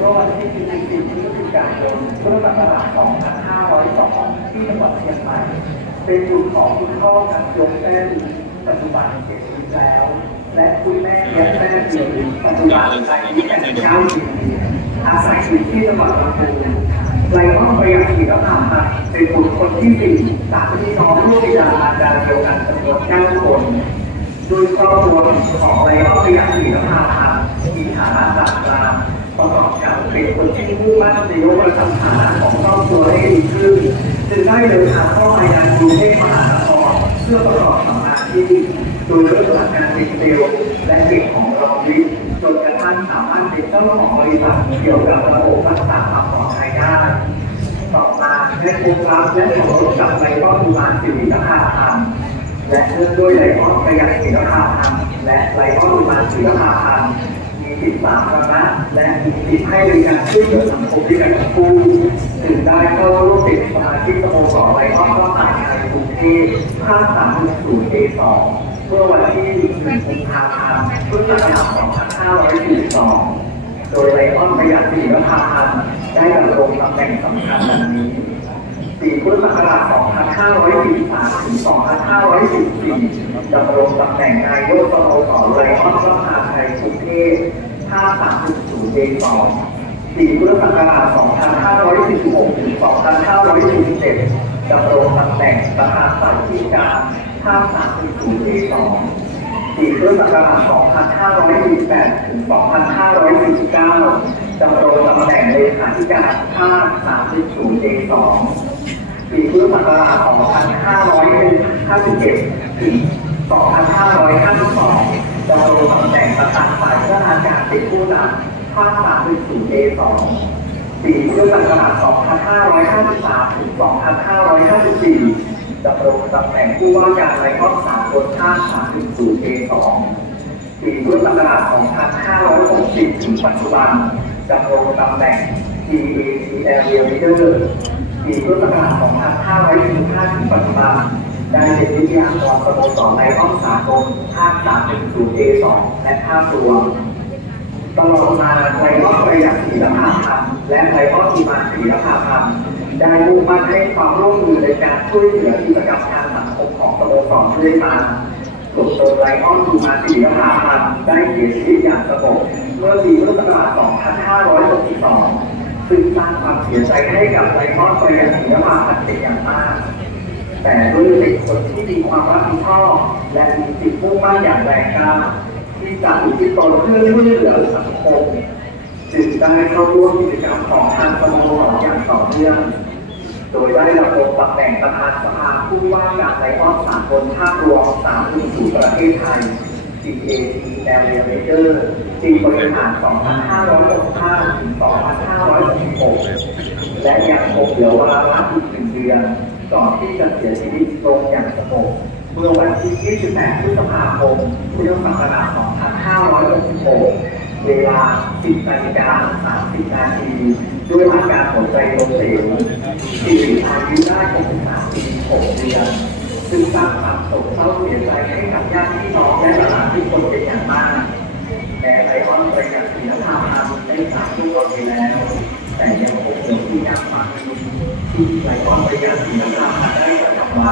เมื่อวันที่14พฤศจิกายนพุทธศักราช2502ที่จังหวัดเชียงใหม่ เป็นจุดของคุณพ่อกันยงแต้มปัจจุบันเสียชีวิตแล้ว และคุณแม่เลี้ยงแต้มอยู่ปัจจุบันอายุ89ปีอาศัยอยู่ที่จังหวัดลำพูนไลออนประหยัดศิลปะค่ะเป็นบุตรคนที่สี่จากพี่น้องลูกบิดามารดาเดียวกันจำนวน9คนโดยครอบครัวของไลออนประหยัดศิลปะค่ะมีฐานะต่างกลาง ประกอบกับเป็นคนที่มุ่งมั่นในยกระดับฐานะของครอบครัวให้ดีขึ้นจึงได้เดินทางเข้ามายังกรุงเทพมหานครเพื่อประกอบทำงานที่นี่โดยเริ่มจากการเป็นเซลล์และเด็กของรองวิทย์จนกระทั่งสามารถเป็นเจ้าของบริษัทเกี่ยวกับระบบรักษาความปลอดภัยได้ต่อมาได้พบรักและสมรสกับไลออนอุมานสิรินภาธรรมและเนื่อด้วยไลออนประหยัดศิลปาธรรมและไลออนอุมานศิลปาธรรม มีสิทธิสาธารณะและมีสิทธิให้บริการช่วยเหลือสังคมด้วยกันทั้งคู่จึงได้เข้าร่วมเป็นสมาชิกสโมสรไลออนก็ต่างในกรุงเทพภาสามศูนย์เอสองเมื่อวันที่1กุมภาพันธ์พุทธศักราช2542โดยไลออนประหยัดศิลปาธรรมได้ดำรงตำแหน่งสำคัญดังนี้ ปีพุทธศักราช 2543 ถึง 2514ดำรงตำแหน่งนายกสโมสรไลออนประชาไทยกรุงเทพท่า3.0เดสองปีพุทธศักราช 2546 ถึง 2547ดำรงตำแหน่งประธานฝ่ายกิจการท่า3.0เดสองปีพุทธศักราช 2548 ถึง 2549 ดำรงตำแหน่งเลขาธิการภาค30 A2 ปีพุทธศักราช2557ถึง2552ดำรงตำแหน่งประธานฝ่ายพัฒนาการเป็นผู้นำภาค30 A2 ปีพุทธศักราช2553ถึง2554ดำรงตำแหน่งผู้ว่าการไลออนสามคนชาติ310 A2 ปีพุทธศักราช2560ถึงปัจจุบันดำรงตำแหน่ง GATL Leader ปีพุทธศักราช2525ถึงปัจจุบันได้เป็นวิทยากรสโมสรไลออนสากลภาค310 A2 และภาครวตลอดมาไลออนประหยัดศิลปาธรรมและไลออนทีมาศิลปาธรรมได้มุ่งมั่นให้ความร่วมมือในการช่วยเหลือกิจกรรมทางสังคมของสโมสรเรื่อยมาส่วนตัวไลออนทีมาศิลปาธรรมได้เสียชีวิตอย่างสงบเมื่อปีพุทธศักราช2562 ซึ่งสร้างความเสียใจให้กับไลออนประหยัดศิลปาธรรมเป็นอย่างมาก แต่ด้วยเป็นคนที่มีความรับผิดชอบและมีจิตมุ่งมั่นอย่างแรงกล้าที่จะอุทิศตนเพื่อช่วยเหลือสังคมจึงได้เข้าร่วมกิจกรรมของทางสโมสรอย่างต่อเนื่องโดยได้ดำรงตำแหน่งประธานสภาผู้ว่าการไลออนสากลภาพรวมสามปีสู่ประเทศไทย CAT a r e a Major ปีบริหาร 2565 ถึง 2566 และยังคงเหลือเวลาพักอีกหนึ่งเดือนก่อนที่จะเสียชีวิตลงอย่างสงบเมื่อวันที่ 28 พฤษภาคม พุทธศักราช 2566 เวลา 10นาฬิกา30นาทีด้วยอาการหัวใจล้มเหลวสิริอายุได้63ปี6เดือน ซึ่งสร้างความโศกเศร้าเสียใจให้กับญาติพี่น้องและหลานทุกคนเป็นอย่างมากแม้ไลออนประหยัดศิลธรรมได้จากทุกไปแล้ว แต่ยังคงเหลือที่ยังฟังที่ไลออนประหยัดศิลธรรมได้กระทำไว้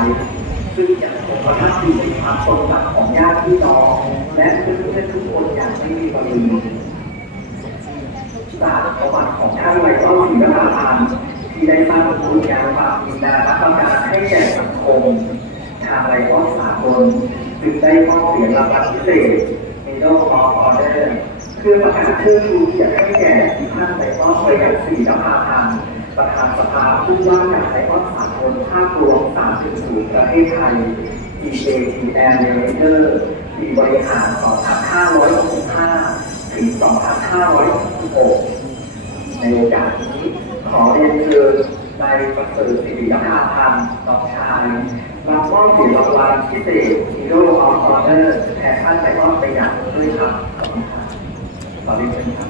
ซึ่งยังคงประทับอยู่ในความทรงจำของญาติพี่น้องและเพื่อนๆทุกคนอย่างไม่มีวันลืมจากประวัติของท่านไลออนศิลปาธรรมที่ได้สร้างคุณงามความมีนารับประการให้แก่สังคม ทางไลออนสากลจึงได้มอบเหรียญรางวัลพิเศษ Middle of Order เพื่อประกาศชื่อชูเกียรติให้แก่ท่านไลออนประหยัดศิลปาธรรมประธานสภาผู้ว่าการไลออนสากลภาครวม30ประเทศไทย EATM Leader ปีบริหาร2565ถึง2566ในโอกาสนี้ขอเรียนเชิญ นายประเสริฐศิริยภาพันธ์น้องชายรับมอบเหรียญรางวัลพิเศษ Hero of Honor แทนท่านไปมอบไปอย่างด้วยครับขอบคุณครับขอเรียนเชิญครับ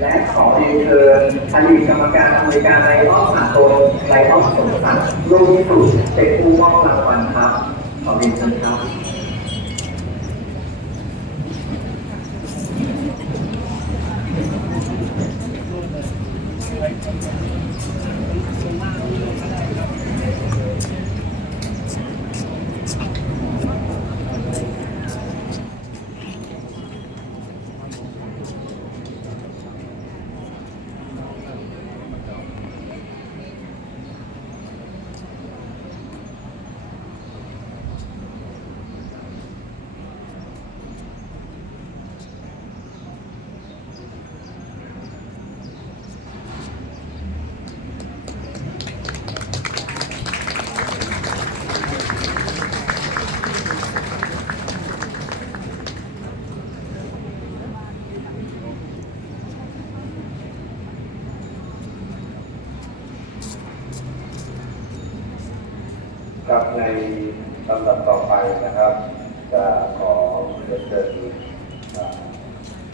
และขอเรียนเชิญอดีตกรรมการอำนวยการไลออนสากลไลออนสมศักดิ์รุ่งสุดเป็นผู้มอบรางวัลครับขอเรียนเชิญครับ ครับในลำดับต่อไปนะครับ จะขอเรียนเชิญ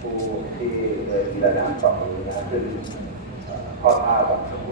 ผู้ที่เดินกีฬานต่อไปนะครับขึ้นอ่าข้อท่าบัตรสมุ